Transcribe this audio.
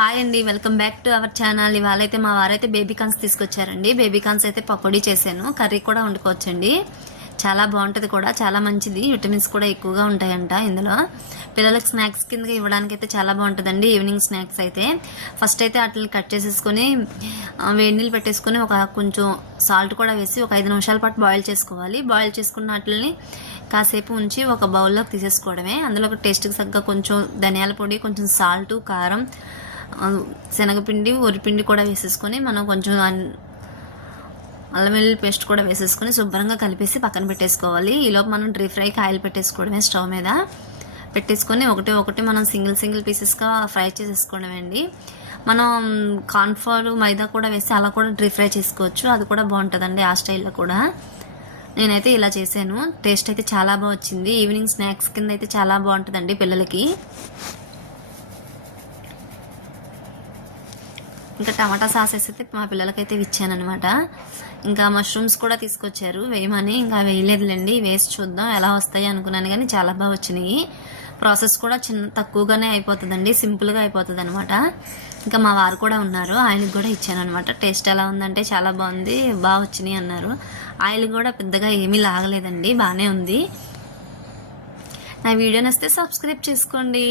Hi అండి, welcome back to our channel. ఇవాళ అయితే మా వారైతే బేబీ కార్న్స్ తీసుకొచ్చారండి. బేబీ కార్న్స్ అయితే పకోడీ చేశాను. కర్రీ కూడా వండుకోవచ్చండి. చాలా బాగుంటుంది కూడా, చాలా మంచిది. విటమిన్స్ కూడా ఎక్కువగా ఉంటాయంట ఇందులో. పిల్లలకు స్నాక్స్ కింద ఇవ్వడానికి అయితే చాలా బాగుంటుందండి. ఈవినింగ్ స్నాక్స్ అయితే ఫస్ట్ అయితే వాటిని కట్ చేసేసుకొని వేడి నీళ్ళు పెట్టేసుకొని కొంచెం సాల్ట్ కూడా వేసి ఒక 5 నిమిషాల పాటు బాయిల్ చేసుకోవాలి. బాయిల్ చేసుకున్న వాటిని కాసేపు ఉంచి ఒక బౌల్లోకి తీసేసుకోవడమే. అందులో ఒక టేస్ట్కి తగ్గ కొంచెం ధనియాల పొడి, కొంచెం సాల్ట్, కారం, శనగపిండి, వరిపిండి కూడా వేసేసుకొని మనం కొంచెం అల్లం వెల్లుల్లి పేస్ట్ కూడా వేసేసుకొని శుభ్రంగా కలిపేసి పక్కన పెట్టేసుకోవాలి. ఈలోపు మనం డ్రీ ఫ్రైకి ఆయిల్ పెట్టేసుకోవడమే. స్టవ్ మీద పెట్టేసుకొని ఒకటి మనం సింగిల్ పీసెస్గా ఫ్రై చేసేసుకోవడమే అండి. మనం కార్న్ఫ్లవర్, మైదా కూడా వేసి అలా కూడా డ్రీ ఫ్రై చేసుకోవచ్చు. అది కూడా బాగుంటుందండి ఆ స్టైల్లో కూడా. నేనైతే ఇలా చేశాను. టేస్ట్ అయితే చాలా బాగా వచ్చింది. ఈవినింగ్ స్నాక్స్ కింద అయితే చాలా బాగుంటుందండి పిల్లలకి. ఇంకా టమాటా సాసెస్ అయితే మా పిల్లలకైతే ఇచ్చాను అనమాట. ఇంకా మష్రూమ్స్ కూడా తీసుకొచ్చారు వేయమని. ఇంకా వేయలేదులేండి, వేసి చూద్దాం ఎలా వస్తాయి అనుకున్నాను, కానీ చాలా బాగా వచ్చినాయి. ప్రాసెస్ కూడా తక్కువగానే అయిపోతుందండి, సింపుల్గా అయిపోతుంది అనమాట. ఇంకా మా వారు కూడా ఉన్నారు, ఆయనకు కూడా ఇచ్చాను అనమాట. టేస్ట్ ఎలా ఉందంటే చాలా బాగుంది, బాగా వచ్చినాయి అన్నారు. ఆయిల్ కూడా పెద్దగా ఏమీ లాగలేదండి, బాగానే ఉంది. నా వీడియో నచ్చితే సబ్స్క్రైబ్ చేసుకోండి.